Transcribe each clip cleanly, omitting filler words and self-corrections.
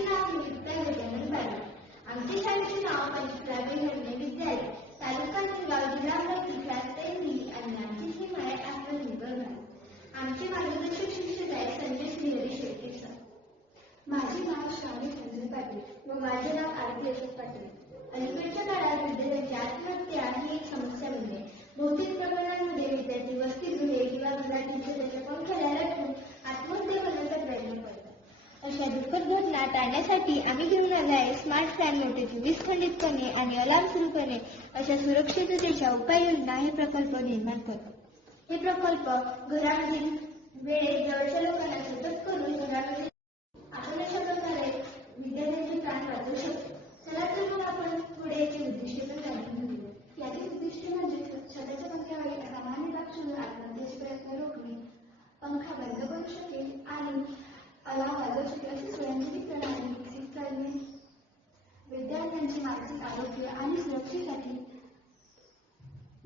माझे नाव निरुक्ता गजानन बारणे. आमच्या शाळेचे नाव पंचकुलाबी घडणे विद्यालय, तालुका निलगाव, जिल्हा अमरावती, क्लास 10B आणि आमची सीम आहे आत्मनिर्भर भारत. आमचे मार्गदर्शक शिक्षक आहे संजय श्रीहरी शेट्टी सर. माझे नाव श्रावणी संजय पाटील व माझे नाव आरती अशोक पाटील. अलीकडच्या काळात विद्यार्थ्यांची आत्महत्या ही एक समस्या बनली आहे. बहुतेक प्रकरणांमध्ये विद्यार्थी वसतिगृहे किंवा घरातील छोट्याशा पंख्याला लटकून आत्महत्या करण्याचा प्रयत्न करतात. अशा दुःखद घटना टाळण्यासाठी आम्ही घेऊन आलो आहे स्मार्ट फॅन मोठेचे वीज खंडित करणे आणि अलार्म सुरू करणे अशा सुरक्षिततेच्या उपाययोजना हे प्रकल्प निर्माण करतो. हे प्रकल्प घरामधील वेळेत जवळच्या लोकांना सतत करून घरामध्ये आपण अशा प्रकारे विद्यार्थ्यांचे प्राण वाचवू शकतो. चला तर मग आपण पुढे याची उद्दिष्टे पण जाणून घेऊया. याचे उद्दिष्ट म्हणजे छताच्या पंख्यावर सामान्य दाब सोडून आत्महत्येचे प्रयत्न रोखणे, पंखा बंद करू शकेल आणि अलार्म वाजवू शकेल अशी स्वयंचलित प्रणाली विकसित करणे, विद्यार्थ्यांचे मानसिक आरोग्य आणि सुरक्षेसाठी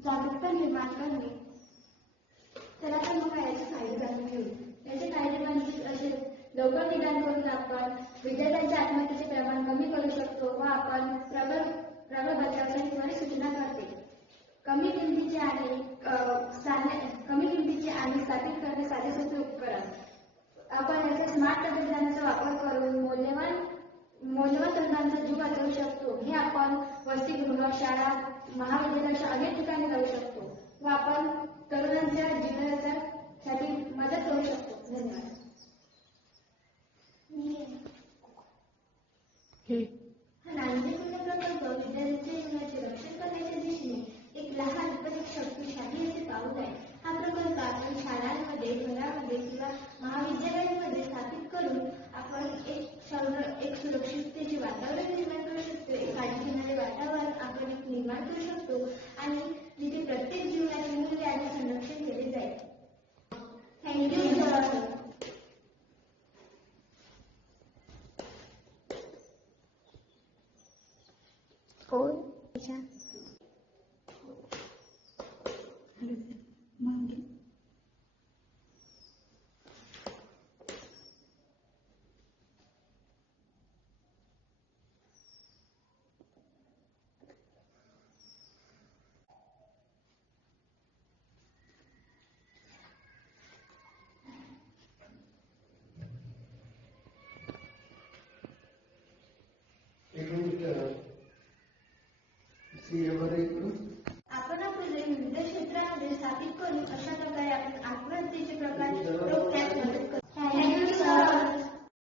जागरूकता निर्माण करणे. चला तर मग याचे फायदे जाणून घेऊ. याचे फायदे म्हणजे असे लवकर निदान करून आपण विद्यार्थ्यांच्या आत्महत्येचे प्रमाण कमी करू शकतो व आपण प्रबळ बचावासाठी त्वरित सूचना करते. कमी किमतीचे आणि स्थापित करणे साधे सोपे उपकरण. आपण याचा स्मार्ट तंत्रज्ञानाचा वापर करून मौल्यवान तंत्रांचा जीव वाचवू शकतो. हे आपण वसतिगृह, शाळा, महाविद्यालयाच्या अनेक ठिकाणी करू शकतो व आपण तरुणांच्या जीवनासाठी मदत करू शकतो. धन्यवाद.